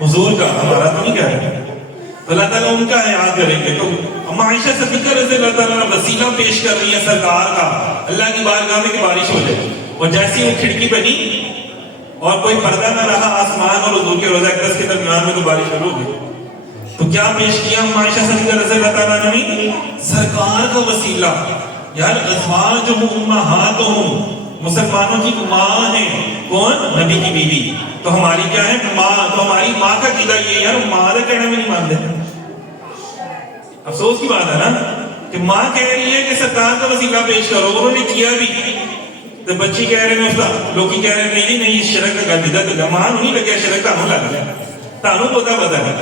حضور کا، ہمارا تو نہیں کہہ رہے. تو اللہ تعالیٰ ان کا یاد کریں گے. تو اما عائشہ صدیقہ رضی اللہ تعالیٰ وسیلہ پیش کر رہی ہے سرکار کا اللہ کی بارگاہ میں کہ بارش ہو جائے. اور جیسی وہ کھڑکی بنی اور کوئی پردہ نہ رہا آسمان اور حضور کے روضہ اقدس کے درمیان میں، تو بارش شروع ہو گئی. تو کیا پیش کیا اما عائشہ صدیقہ رضی اللہ تعالیٰ نے؟ سرکار کا وسیلہ. یار ازواج امہاتہم، مسلمانوں کی ماں ہے کون؟ نبی کی بیوی. تو ہماری کیا ہے؟ ماں. تو ہماری ماں کا عقیدہ یہ ہے یار ماں کا کہنا بھی نہیں مانتے. افسوس کی بات ہے نا کہ ماں کہہ رہی ہے کہ سرکار کا وسیلہ پیش کرو، انہوں نے کیا بھی. تو بچی کہہ رہے ہیں استاد، لوگ کہہ رہے ہیں نہیں نہیں شرک کا بدعت ہے. ماں نہیں لگیا شرک کا لگ گیا. تانوں پتا ہے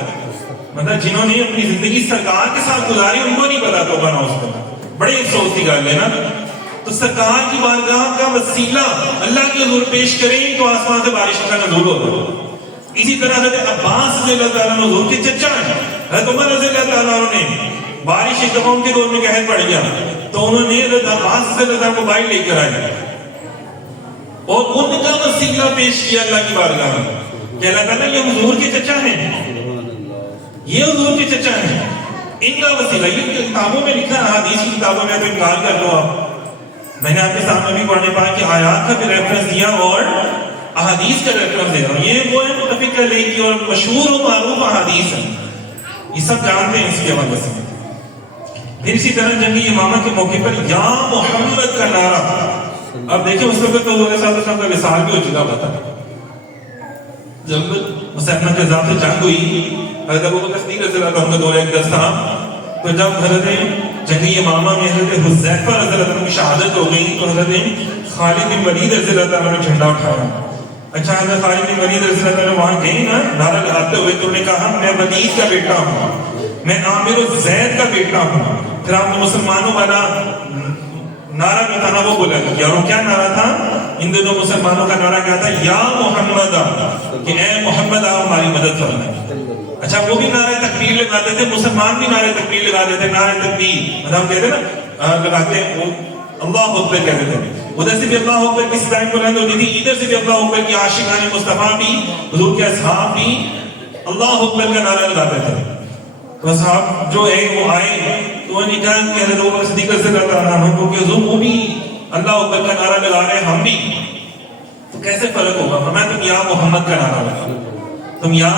مطلب جنہوں نے اپنی زندگی سرکار کے ساتھ گزاری ان کو نہیں پتا تو بنا اس کو. بڑی افسوس کی گل ہے نا. تو سرکار کی بارگاہ کا وسیلہ اللہ کے حضور پیش کریں تو آسمان سے بارش کا نزول ہوگا. اسی طرح حضرت عباس رضی اللہ تعالیٰ عنہ حضور کے چچا ہیں. حضرت عمر رضی اللہ تعالیٰ عنہ نے بارش ایک دفعہ ان کے دور میں قحط پڑ گیا تو انہوں نے حضرت عباس رضی اللہ تعالیٰ کو موبائل لے کر آئے اور ان کا وسیلہ پیش کیا اللہ کی بارگاہ میں کہ اللہ تعالیٰ یہ حضور کے چچا ہیں، یہ حضور کے چچا ہیں، ان کا وسیلہ. یہ کتابوں میں لکھا ہے، حدیث کی کتابوں میں تو انکار کر دو آپ. میں نے آپ کے سامنے بھی پڑھنے پایا کہ آیات کا بھی ریفرنس دیا اور احادیث کا ریفرنس دیا. یہ وہ ہے متفق علیہ کی اور مشہور و معروف احادیث ہیں، یہ سب جانتے ہیں اس کی وجہ سے. پھر اسی طرح جنگی یمامہ کے موقع پر یا محمد کا نعرہ. اب دیکھیں اس وقت تو حضور صلی اللہ علیہ وسلم کا وصال بھی ہو چکا تھا. جب مسلمہ کے ذات سے جنگ ہوئی، حضرت ابوبکر صدیق رضی اللہ عنہ کا دور اقدس تھا. تو جب حضرت جنگی یمامہ میں حضرت حذیفہ رضی اللہ عنہ کی شہادت ہو گئی تو حضرت خالد بن ولید رضی اللہ عنہ نے جھنڈا اٹھایا. اچھا حضرت خالد بن ولید رضی اللہ عنہ وہاں گئے نا نعرہ لگاتے ہوئے تو انہوں نے کہا میں ولید کا بیٹا ہوں، میں عامر و زید کا بیٹا ہوں. پھر آپ نے مسلمانوں والا نعرہ جو تھا نا وہ بولا کیا. اور کیا نعرہ تھا ان دنوں مسلمانوں کا؟ نعرہ کیا تھا؟ یا محمد، کہ اے محمد آپ ہماری مدد فرمائیں. اچھا وہ بھی نعرہ تکبیر لگاتے تھے، مسلمان بھی نعرہ تکبیر لگاتے تھے. نعرہ تکبیر مطلب ہم کہتے ہیں نا لگاتے ہیں اللہ اکبر کہتے تھے. ادھر سے بھی اللہ اکبر کی صدائیں بلند ہوتی تھی، ادھر سے بھی اللہ اکبر کی عاشقان مصطفیٰ بھی حضور کے اصحاب بھی اللہ اکبر کا نعرہ لگاتے تھے. تو اصحاب جو ہے وہ آئے تو انہوں نے کہا کہ حضرت ابوبکر صدیق رضی اللہ تعالیٰ عنہ کو کہ حضور وہ بھی اللہ اکبر کا نعرہ لگا رہے ہیں، ہم بھی، تو کیسے فرق ہوگا؟ فرمایا تم یا محمد کا نعرہ لگا، تم یا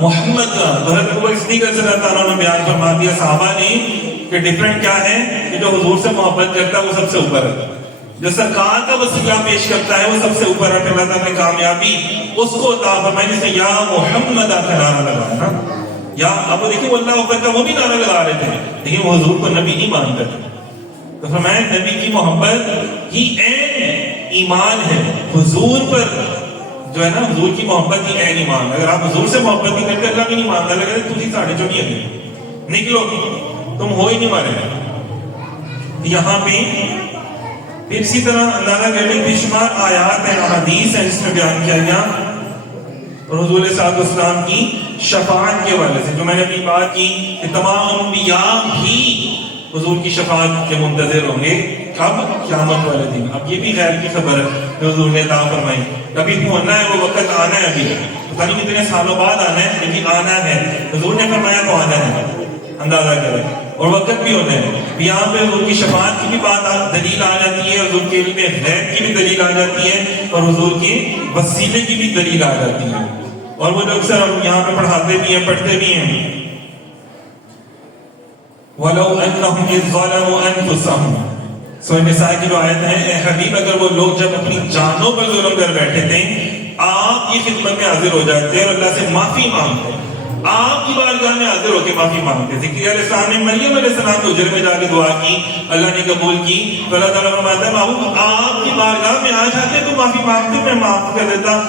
محمد کا. حضرت ابوبکر صدیق رضی اللہ تعالیٰ عنہ نے بیان فرما دیا صحابہ نے کہ ڈیفرنٹ کیا ہے کہ جو حضور سے محبت کرتا ہے وہ سب سے اوپر ہے، جو سرکار کا وسیلہ پیش کرتا ہے وہ سب سے اوپر ہے. پھر اللہ تعالیٰ نے کامیابی اس کو عطا فرمائی جسے یا محمد کا نعرہ لگا نا. یا اب دیکھیں وہ اللہ اکبر کا وہ بھی نعرہ لگا رہے تھے لیکن وہ حضور کو نبی نہیں مانتے تھے. تو فرمایا نبی کی محبت ہی عین ایمان ہے. حضور پر جو ہے نا حضور کی محبت ہی عین ایمان. اگر آپ حضور سے محبت نہیں کرتے اللہ بھی نہیں مانتا. لگے تجھے ساڑھے جو نہیں ہے نکلو تم ہو ہی نہیں مارے. یہاں پہ پھر اسی طرح اللہ کے بے شمار آیات ہیں، احادیث ہیں جس میں بیان کیا گیا اور حضور صلی اللہ علیہ وسلم کی شفاعت کے حوالے سے جو میں نے اپنی بات کی کہ تمام انبیاء بھی حضور کی شفاعت کے منتظر ہوں گے. کب؟ قیامت والے دن. اب یہ بھی غیر کی خبر ہے جو حضور نے عطا فرمائی. ابھی ہونا ہے، وہ وقت آنا ہے، ابھی پتہ نہیں کتنے سالوں بعد آنا ہے لیکن آنا ہے. حضور نے فرمایا تو آنا ہے، اندازہ کریں. اور وقت بھی ہونا ہے. یہاں پہ حضور کی شفاعت کی بھی بات دلیل آ جاتی ہے، حضور کے علم غیب کی بھی دلیل آ جاتی ہے اور حضور کے وسیلے کی بھی دلیل آ جاتی ہے. اور وہ جو اکثر ہم یہاں پہ پڑھاتے بھی ہیں پڑھتے بھی ہیں وَلَوْ أَنَّهُمْ إِذْ ظَلَمُوا أَنفُسَهُمْ. سورہ نساء کی جو آیت ہے اے حبیب اگر وہ لوگ جب اپنی جانوں پر ظلم کر بیٹھے تھے آپ کی خدمت میں حاضر ہو جاتے اور اللہ سے معافی مانگتے، آپ کی بارگاہ میں حاضر ہو کے معافی مانگتے. زکریا علیہ السلام نے مریم علیہ السلام کو حجرے میں جا کے دعا کی، اللہ نے قبول کی. تو اللہ تعالیٰ فرماتا ہے محبوب آپ کی بارگاہ میں آ جاتے تو معافی مانگتے میں معاف کر دیتا.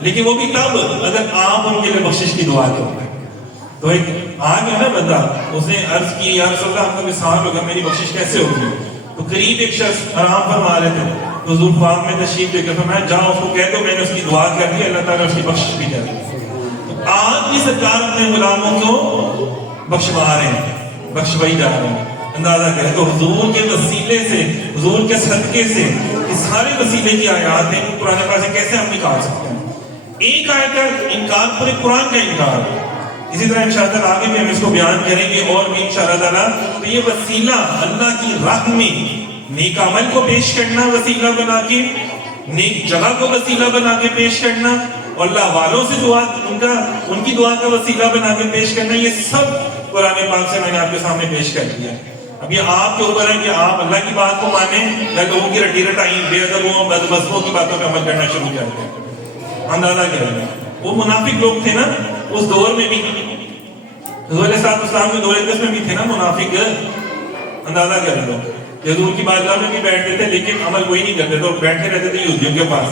لیکن وہ بھی تب اگر آپ ان کے لیے بخشش کی دعا کرتے. تو ایک آ گیا نا بندہ، اس نے عرض کی یا رسول اللہ آپ کا وصال ہوگا میری بخشش کیسے ہوگی؟ تو قریب ایک شخص آرام فرما رہے تھے تو حضور پاک میں تشریف لے کر فرمایا جاؤ اس کو کہہ دو میں نے اس کی دعا کر دی، اللہ تعالیٰ اس کی بخشش بھی کر دی. تو آج بھی سرکار اپنے غلاموں کو بخشوا رہے ہیں، بخشوائی جا رہے ہیں. اندازہ کریں تو حضور کے وسیلے سے، حضور کے صدقے سے، یہ سارے وسیلے کی آیات ہیں قرآن پاک سے کیسے ہم نکال سکتے ہیں. ایک آیت کا انکار پورے قرآن کا انکار ہے. اسی طرح انشاءاللہ آگے بھی ہم اس کو بیان کریں گے اور بھی انشاءاللہ تعالیٰ. تو یہ وسیلہ اللہ کی راہ میں نیک عمل کو پیش کرنا وسیلہ بنا کے, نیک جگہ کو وسیلہ بنا کے پیش کرنا, اور اللہ والوں سے دعا ان کی دعا کا وسیلہ بنا کے پیش کرنا, یہ سب قرآن پاک سے میں نے آپ کے سامنے پیش کر دیا. اب یہ آپ کے اوپر ہے کہ آپ اللہ کی بات کو مانیں یا لوگوں کی رٹی رٹائی بے ادبوں بدمزوں کی باتوں پہ عمل کرنا شروع کر دیں. اندازہ کریں وہ منافق لوگ تھے نا اس دور میں بھی, حضور علیہ السلام کے دور میں بھی تھے نا منافق. اندازہ کر لو حضور کی بارگاہ میں بھی بیٹھتے تھے لیکن عمل وہی نہیں کرتے تھے, اور بیٹھے رہتے تھے یہودیوں کے پاس.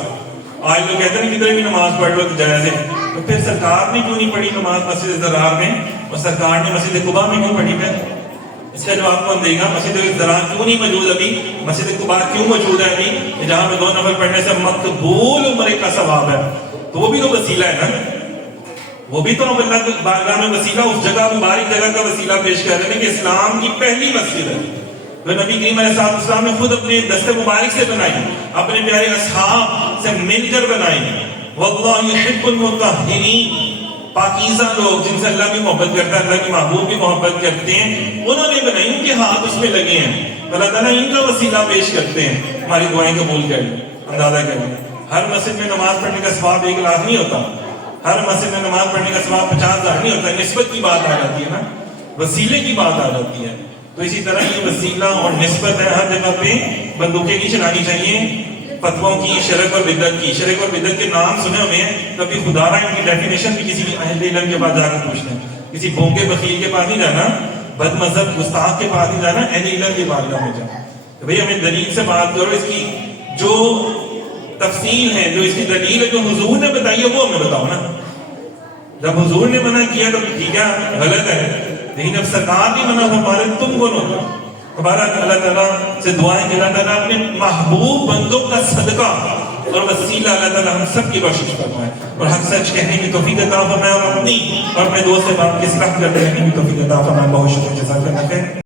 آج لوگ کہتے ہیں کدھر بھی نماز پڑھ لو تو جائز ہے, تو پھر سرکار نے کیوں نہیں پڑھی نماز مسجد ضرار میں, اور سرکار نے مسجد قباء میں کیوں پڑھی؟ پھر اس کا جواب کون دے گا؟ مسجد ضرار کیوں نہیں موجود ابھی, مسجد قباء کیوں موجود ہے ابھی, جہاں میں 2 نفل پڑھنے سے مقبول عمرے کا ثواب ہے. تو وہ بھی تو وسیلہ ہے نا, وہ بھی تو اللہ کی بارگاہ میں وسیلہ, اس جگہ مبارک جگہ کا وسیلہ پیش کر رہے ہیں کہ اسلام کی پہلی مسجد ہے جو نبی کریم علیہ السلام نے خود اپنے دست مبارک سے بنائی, اپنے پیارے اصحاب سے مل کر بنائی. واللہ یحب المطہرین, پاکیزہ لوگ جن سے اللہ بھی محبت کرتا ہے, اللہ کے محبوب بھی محبت کرتے ہیں, انہوں نے بنائی, ان کے ہاتھ اس میں لگے ہیں. اللہ تعالیٰ ان کا وسیلہ پیش کرتے ہیں, ہماری دعائیں قبول کر لیں. اندازہ کریں ہر مسجد میں نماز پڑھنے کا ثواب 1 لاکھ نہیں ہوتا, ہر مسجد میں نماز پڑھنے کا ثواب 50,000 نہیں ہوتا. نسبت کی بات آ جاتی ہے نا, وسیلے کی بات آ جاتی ہے. تو اسی طرح یہ وسیلہ اور نسبت ہے, ہر جگہ پہ بندوقیں نہیں چلانی چاہیے فتووں کی, شرک اور بدعت کی. شرک اور بدعت کے نام سنے ہوئے ہیں, کبھی خدا را ان کی ڈیفینیشن بھی کسی اہل علم کے پاس جا کر پوچھتے ہیں. کسی بھونکے بخیل کے پاس نہیں جانا, بد مذہب گستاخ کے پاس نہیں جانا, اہل علم کے پاس میں جانا. تو بھئی ہمیں دلیل سے بات کرو, اس کی جو تفصیل ہے, جو اس کی دلیل ہے, جو حضور نے بتائی ہے وہ ہمیں بتاؤ نا. جب حضور نے منع کیا تو ٹھیک ہے غلط ہے, لیکن جب سرکار نے منع فرمایا تم کون ہوتا؟ ہمارا اللہ تعالیٰ سے دعائیں کہ اللہ تعالیٰ اپنے محبوب بندوں کا صدقہ اور وسیلہ اللہ تعالیٰ ہم سب کی بخشش فرمائے, اور حق سچ کہنے کی توفیق عطا فرمائے, اور اپنی اور اپنے دوست سے بات کی اصلاح کرتے رہنے کی توفیق عطا فرمائے. بہت شکریہ, جزاک اللہ خیر.